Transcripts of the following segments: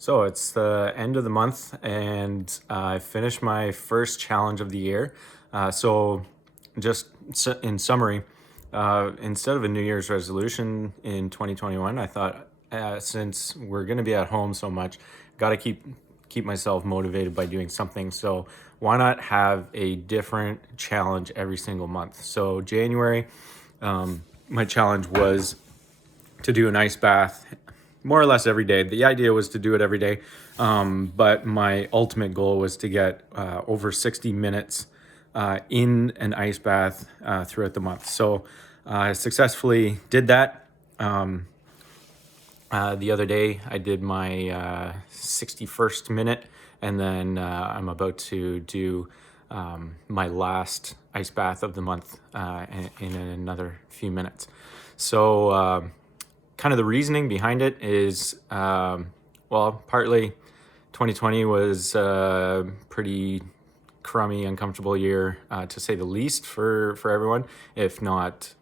So it's the end of the month, and I finished my first challenge of the year. In summary, instead of a New Year's resolution in 2021, I thought since we're going to be at home so much, got to keep myself motivated by doing something. So why not have a different challenge every single month? So January, my challenge was to do an ice bath more or less every day. The idea was to do it every day, but my ultimate goal was to get over 60 minutes in an ice bath throughout the month. So I successfully did that. The other day, I did my 61st minute, and then I'm about to do my last ice bath of the month in another few minutes. So, kind of the reasoning behind it is, partly 2020 was a pretty crummy, uncomfortable year, to say the least, for everyone, if not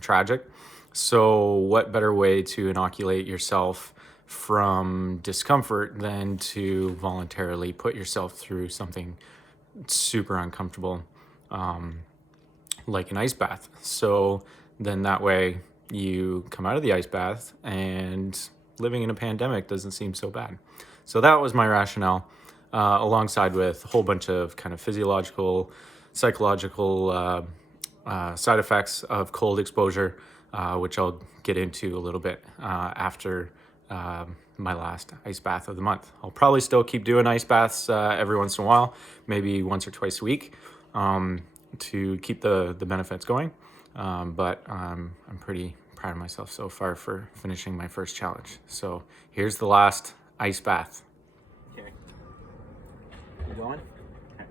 tragic. So, what better way to inoculate yourself from discomfort than to voluntarily put yourself through something super uncomfortable, like an ice bath? So, then that way you come out of the ice bath and living in a pandemic doesn't seem so bad. So, that was my rationale, alongside with a whole bunch of kind of physiological, psychological side effects of cold exposure, which I'll get into a little bit after my last ice bath of the month. I'll probably still keep doing ice baths every once in a while, maybe once or twice a week, to keep the benefits going. But I'm pretty proud of myself so far for finishing my first challenge. So here's the last ice bath. Okay. You going? Okay.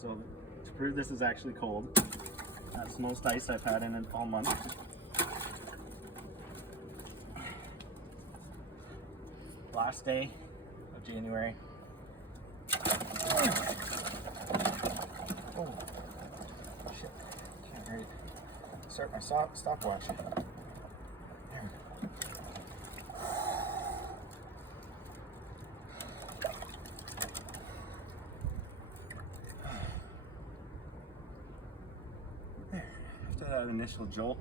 So to prove this is actually cold, that's the most ice I've had in it all month. Last day of January. Oh, shit. Can't really start my stopwatch. There. After that initial jolt,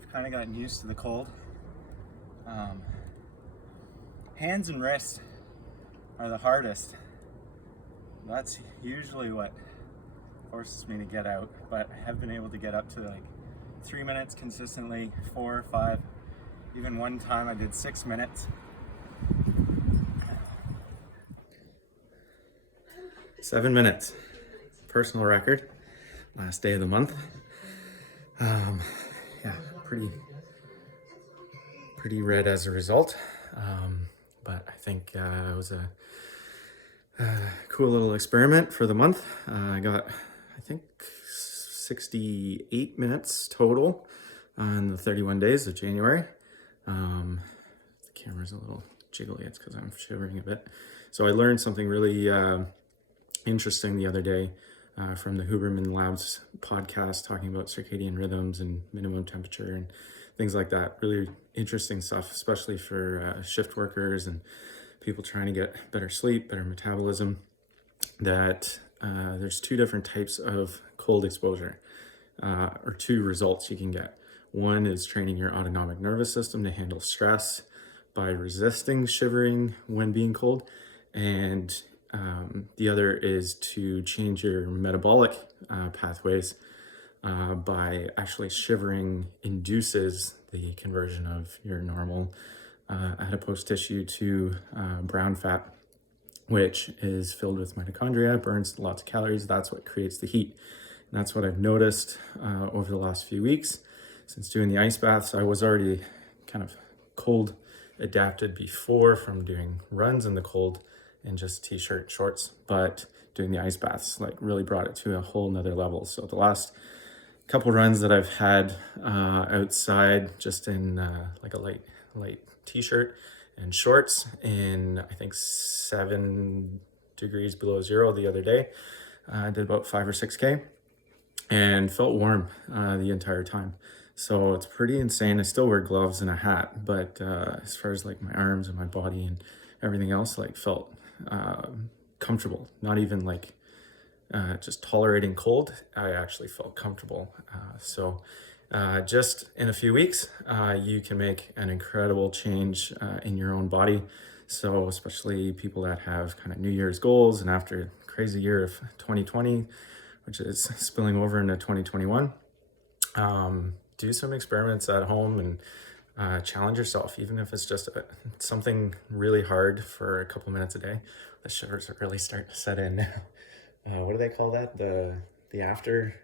I've kind of gotten used to the cold. Hands and wrists are the hardest. That's usually what forces me to get out, but I have been able to get up to like 3 minutes consistently, 4, 5, even one time I did 6 minutes. 7 minutes, personal record, last day of the month. Yeah, pretty red as a result. But I think it was a cool little experiment for the month. I got, I think, 68 minutes total on the 31 days of January. The camera's a little jiggly, it's because I'm shivering a bit. So I learned something really interesting the other day from the Huberman Labs podcast, talking about circadian rhythms and minimum temperature and things like that. Really interesting stuff, especially for shift workers and people trying to get better sleep, better metabolism. That there's two different types of cold exposure, or two results you can get. One is training your autonomic nervous system to handle stress by resisting shivering when being cold, and the other is to change your metabolic pathways by actually shivering induces the conversion of your normal adipose tissue to brown fat, which is filled with mitochondria, burns lots of calories. That's what creates the heat. And that's what I've noticed over the last few weeks since doing the ice baths. I was already kind of cold adapted before from doing runs in the cold and just t-shirt shorts, but doing the ice baths like really brought it to a whole nother level. So the last couple runs that I've had outside, just in like a light t-shirt and shorts in, I think, 7 degrees below zero the other day. I did about 5 or 6K and felt warm the entire time. So it's pretty insane. I still wear gloves and a hat, but as far as like my arms and my body and everything else like felt comfortable. Not even like just tolerating cold. I actually felt comfortable. Just in a few weeks, you can make an incredible change in your own body. So especially people that have kind of New Year's goals, and after a crazy year of 2020, which is spilling over into 2021, do some experiments at home and challenge yourself, even if it's just something really hard for a couple minutes a day. The shivers are really starting to set in now. What do they call that? The after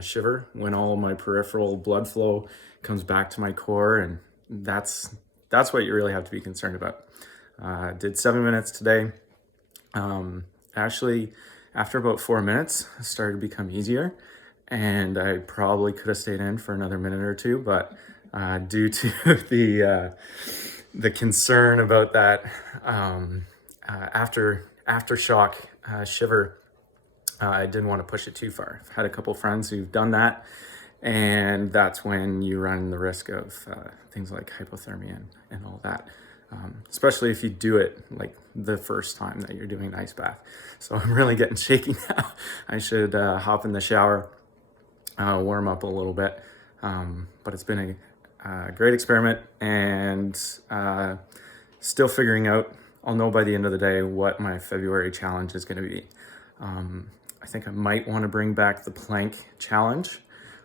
shiver, when all my peripheral blood flow comes back to my core, and that's what you really have to be concerned about. Did 7 minutes today. Actually, after about 4 minutes, it started to become easier, and I probably could have stayed in for another minute or two, but due to the concern about that aftershock shiver, I didn't want to push it too far. I've had a couple friends who've done that, and that's when you run the risk of things like hypothermia and all that. Especially if you do it like the first time that you're doing an ice bath. So I'm really getting shaky now. I should hop in the shower, warm up a little bit. But it's been a great experiment, and still figuring out. I'll know by the end of the day what my February challenge is going to be. I think I might want to bring back the plank challenge,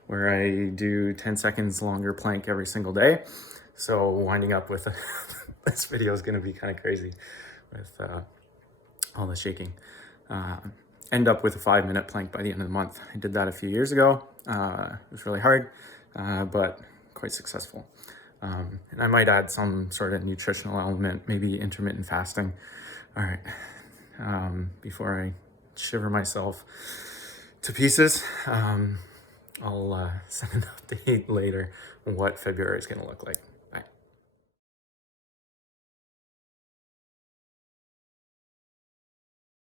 where I do 10 seconds longer plank every single day. So winding up with this video is going to be kind of crazy with all the shaking. End up with a 5-minute plank by the end of the month. I did that a few years ago. It was really hard, but quite successful. And I might add some sort of nutritional element, maybe intermittent fasting. All right, before I shiver myself to pieces, I'll send an update later on what February is going to look like.